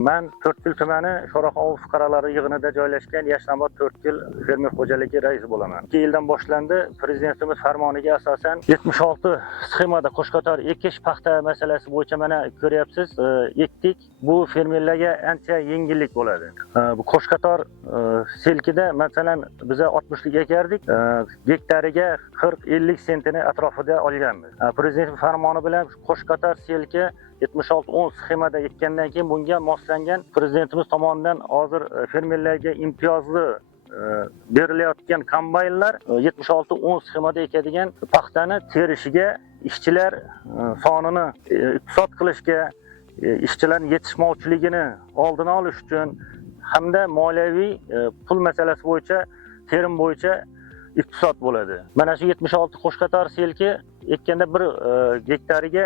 Men To'rtko'l tumani Sho'roqov fuqarolari yig'inida joylashgan Yashnobod To'rtko'l fermer xo'jaligi raisi bo'laman. 2 yildan boshlandi prezidentimiz farmoniga asosan 76 sxemada qo'shqotor ekish paxta masalasi bo'yicha mana ko'ryapsiz, ekdik. Bu fermerlarga ancha yengillik bo'ladi. Bu qo'shqotor selkida masalan biz 60 lik ekardik, gektariga 40-50 sentini atrofida olganmiz. Prezident farmoni bilan qo'shqotor selka 76-10 sxemada ekkandan keyin bunga moslangan prezidentimiz tomonidan hozir fermerlarga imtiyozli berilayotgan kombaynlar 76-10 sxemada ekadigan paxtani terishiga, ishchilar sonini iqtisod qilishga, ishchilarning yetishmovchiligini oldini olish uchun hamda moliyaviy pul masalasi bo'yicha, terim bo'yicha iqtisod bo'ladi. Mana shu 76 qo'shqotor selki ekkanda bir gektariga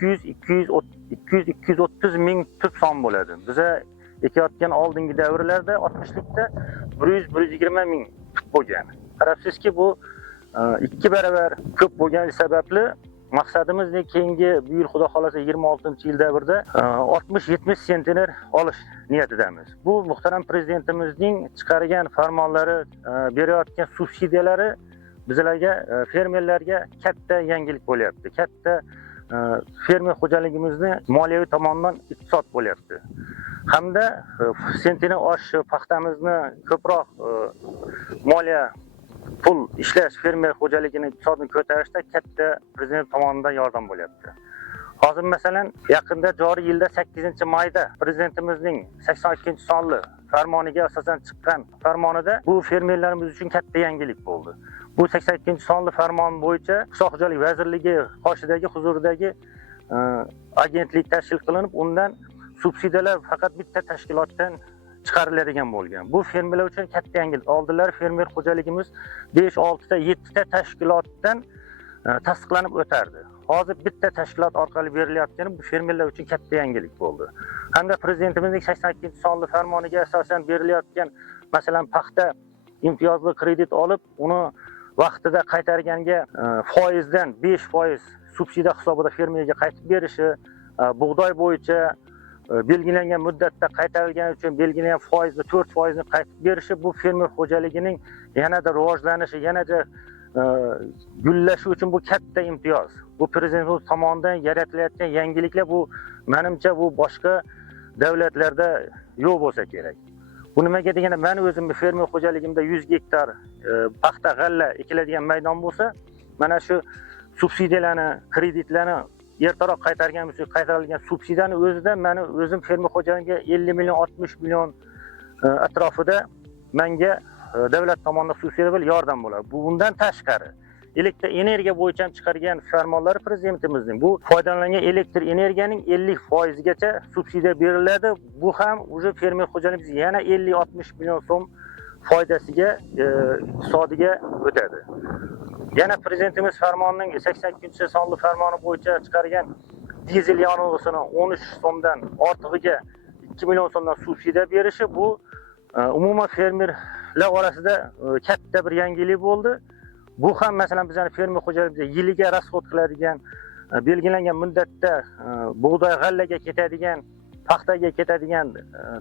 200-230 ming tut son bo'ladi. Biza ekayotgan oldingi davrlarda 60likda 100-120 ming tut bo'lgan. Qarabsizki, bu 2 barobar ko'p bo'lgani sababli maqsadimiz keyingi bu yil xudo xolasa 26-yil davrida 60-70 sentner olish niyatidamiz. Bu muhtaram prezidentimizning chiqargan farmonlari, berayotgan subsidiyalari bizlarga, fermerlarga katta yangilik bo'lyapti. Katta fermer xo'jaligimizni moliyaviy tomondan iqtisod bo'lyapti. Hamda sentini oshishi, paxtamizni ko'proq moliya pul ishlash fermer xo'jaligini iqtisodini ko'tarishda katta prezident tomonidan yordam bo'lyapti. Hozir masalan yaqinda joriy yilda 8-mayda prezidentimizning 82-sonli farmoniga asosan chiqqan farmonida bu fermerlarimiz uchun katta yangilik bo'ldi. Bu 82-sonli farmon bo'yicha Qishloq xo'jaligi vazirligi qoshidagi huzuridagi agentlik tashkil qilinib, undan subsidiyalar faqat bitta tashkilotdan chiqariladigan bo'lgan. Bu fermerlar uchun katta yangilik. Oldinlari fermer xo'jaligimiz 5-6 ta, 7 ta tashkilotdan tasdiqlanib o'tardi. Hozir bitta tashkilot orqali berilayotgani bu fermerlar uchun katta yangilik bo'ldi. Hamda prezidentimizning 82-sonli farmoniga asosan berilayotgan masalan paxta imtiyozli kredit olib, uni vaqtida qaytarganga foizdan 5% subsidiya hisobida fermerga qaytib berishi, bug'doy bo'yicha belgilangan muddatda qaytarilgani uchun belgilangan foizni 4% ni qaytib berishi bu fermer xo'jaligining yanada rivojlanishi, yanada gullashi uchun bu katta imtiyoz. Bu prezidentimiz tomonidan yaratilayotgan yangiliklar, bu menimcha bu boshqa davlatlarda yo'q bo'lsa kerak. Bu nimaga deganda, men o'zim fermer xo'jaligimda 100 gektar paxta g'alla ekiladigan maydon bo'lsa, mana shu subsidiyalarni, kreditlarni ertaroq qaytargan uchun qaytarilgan subsidiyani o'zida meni o'zim fermer xo'jaligimga 50 million 60 million atrofida menga davlat tomonidan subsidiya yordam bo'ladi. Bundan tashqari elektr energiya bo'yicha chiqargan farmonlar prezidentimizning, bu foydalangan elektr energiyaning 50% gacha subsidiya beriladi. Bu ham o'sha fermer xo'jaligimiz yana 50-60 million so'm foydasiga, iqtisodiga o'tadi. Yana prezidentimiz farmonining 82-sonli farmoni bo'yicha chiqargan dizel yonilg'isini 13 so'mdan ortig'iga 2 million so'mdan subsidiya berishi, bu umuman fermerlar orasida katta bir yangilik bo'ldi. Bu ham masalan bizning fermer xo'jaligimizda yiliga rasxod qiladigan, belgilangan muddatda bug'doy g'allaga ketadigan, paxtaga ketadigan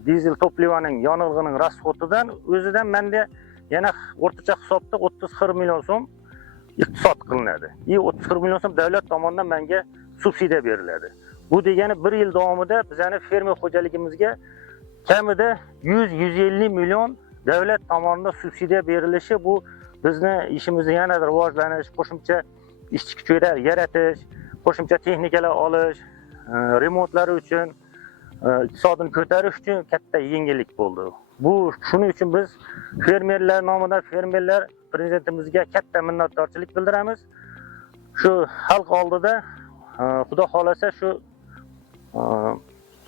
dizel toplivaning yonilg'ining rasxodidan o'zidan menda yana o'rtacha hisobda 30-40 million so'm iqtisod qilinadi. 30-40 million so'm davlat tomonidan menga subsidiya beriladi. Bu degani 1 yil davomida bizning fermer xo'jaligimizga kamida 100-150 million davlat tomonidan subsidiya berilishi, bu bizni ishimizni yanada rivojlanish, qo'shimcha ishchi kuchlar yaratish, qo'shimcha texnikalar olish, remontlari uchun, iqtisodini ko'tarish uchun katta yengillik bo'ldi. Bu shuning uchun biz fermerlar nomidan fermerlar prezidentimizga katta minnatdorchilik bildiramiz. Shu xalq oldida xudo xolasa shu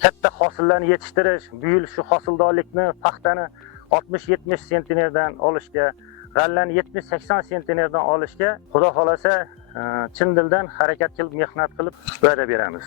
katta hosillarni yetishtirish, bu yil shu hosildorlikni paxtani 60-70 sentnerdan olishga, g'allani 70-80 sentnerdan olishga xudo xolasa chin dildan harakat qilib, mehnat qilib va'da beramiz.